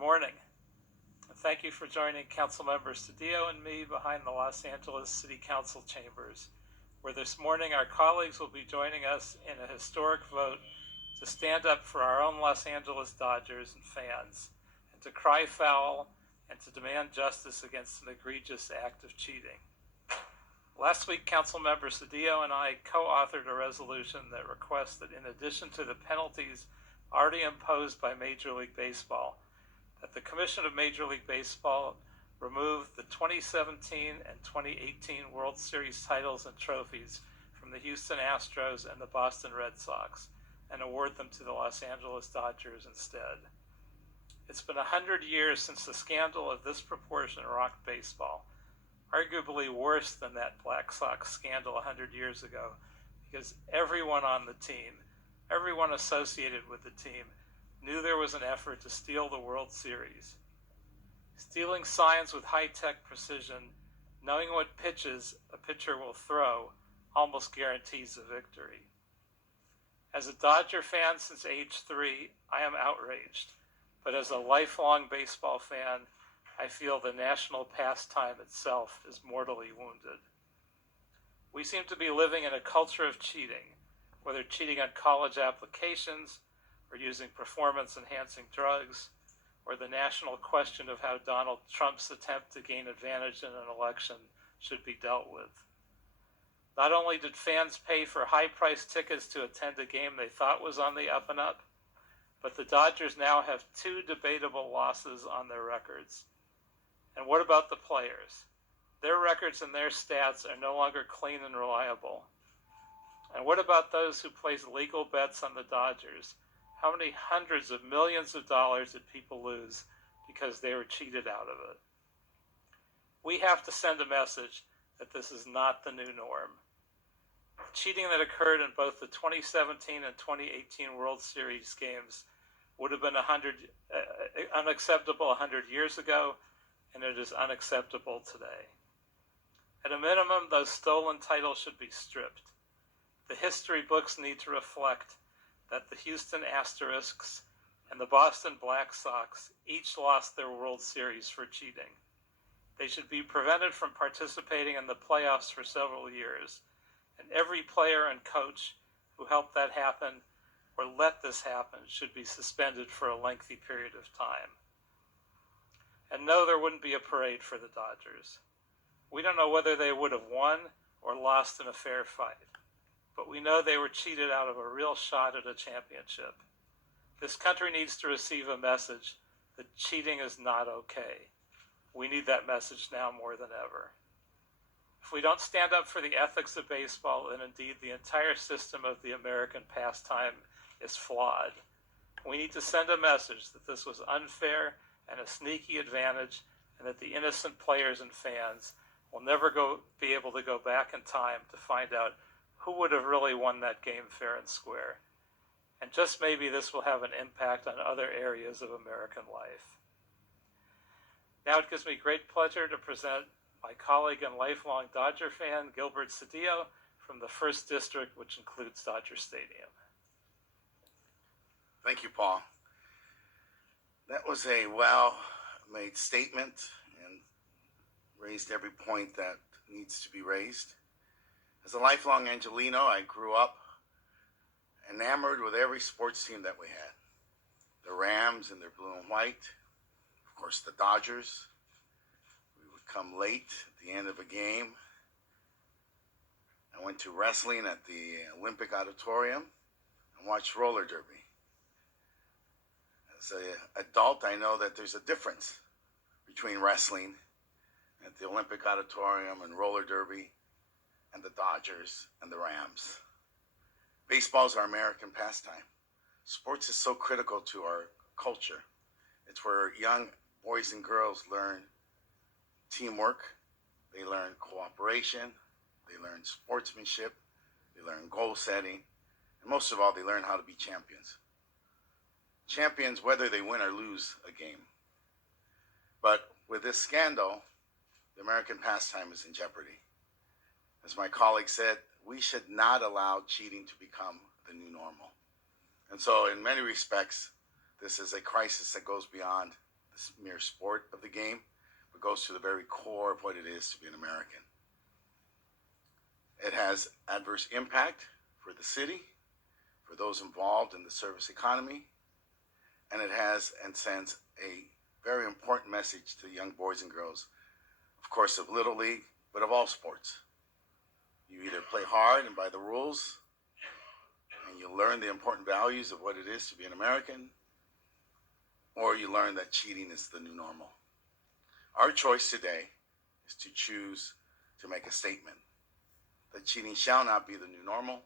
morning. And thank you for joining Councilmember Cedillo and me behind the Los Angeles City Council chambers, where this morning our colleagues will be joining us in a historic vote to stand up for our own Los Angeles Dodgers and fans, and to cry foul and to demand justice against an egregious act of cheating. Last week, Councilmember Cedillo and I co-authored a resolution that requests that in addition to the penalties already imposed by Major League Baseball, that the Commission of Major League Baseball remove the 2017 and 2018 World Series titles and trophies from the Houston Astros and the Boston Red Sox and award them to the Los Angeles Dodgers instead. It's been 100 years since the scandal of this proportion rocked baseball, arguably worse than that Black Sox scandal 100 years ago, because everyone on the team, everyone associated with the team, knew there was an effort to steal the World Series. Stealing signs with high-tech precision, knowing what pitches a pitcher will throw, almost guarantees a victory. As a Dodger fan since age 3, I am outraged, but as a lifelong baseball fan, I feel the national pastime itself is mortally wounded. We seem to be living in a culture of cheating, whether cheating on college applications, or using performance-enhancing drugs, or the national question of how Donald Trump's attempt to gain advantage in an election should be dealt with. Not only did fans pay for high-priced tickets to attend a game they thought was on the up and up, but the Dodgers now have 2 debatable losses on their records. And what about the players? Their records and their stats are no longer clean and reliable. And what about those who place legal bets on the Dodgers? How many hundreds of millions of dollars did people lose because they were cheated out of it? We have to send a message that this is not the new norm. The cheating that occurred in both the 2017 and 2018 World Series games would have been unacceptable 100 years ago, and it is unacceptable today. At a minimum, those stolen titles should be stripped. The history books need to reflect that the Houston Asterisks and the Boston Black Sox each lost their World Series for cheating. They should be prevented from participating in the playoffs for several years, and every player and coach who helped that happen or let this happen should be suspended for a lengthy period of time. And no, there wouldn't be a parade for the Dodgers. We don't know whether they would have won or lost in a fair fight, but we know they were cheated out of a real shot at a championship. This country needs to receive a message that cheating is not okay. We need that message now more than ever. If we don't stand up for the ethics of baseball, then indeed the entire system of the American pastime is flawed. We need to send a message that this was unfair and a sneaky advantage, and that the innocent players and fans will never be able to go back in time to find out who would have really won that game fair and square. And just maybe this will have an impact on other areas of American life. Now it gives me great pleasure to present my colleague and lifelong Dodger fan, Gilbert Cedillo, from the 1st District, which includes Dodger Stadium. Thank you, Paul. That was a well-made statement and raised every point that needs to be raised. As a lifelong Angelino, I grew up enamored with every sports team that we had. The Rams in their blue and white, of course the Dodgers. We would come late at the end of a game. I went to wrestling at the Olympic Auditorium and watched roller derby. As an adult, I know that there's a difference between wrestling at the Olympic Auditorium and roller derby and the Dodgers and the Rams. Baseball is our American pastime. Sports is so critical to our culture. It's where young boys and girls learn teamwork, they learn cooperation, they learn sportsmanship, they learn goal setting, and most of all, they learn how to be champions. Champions whether they win or lose a game. But with this scandal, the American pastime is in jeopardy. As my colleague said, we should not allow cheating to become the new normal. And so in many respects, this is a crisis that goes beyond the mere sport of the game, but goes to the very core of what it is to be an American. It has adverse impact for the city, for those involved in the service economy, and it has and sends a very important message to young boys and girls, of course, of Little League, but of all sports. You either play hard and by the rules, and you learn the important values of what it is to be an American, or you learn that cheating is the new normal. Our choice today is to choose to make a statement that cheating shall not be the new normal,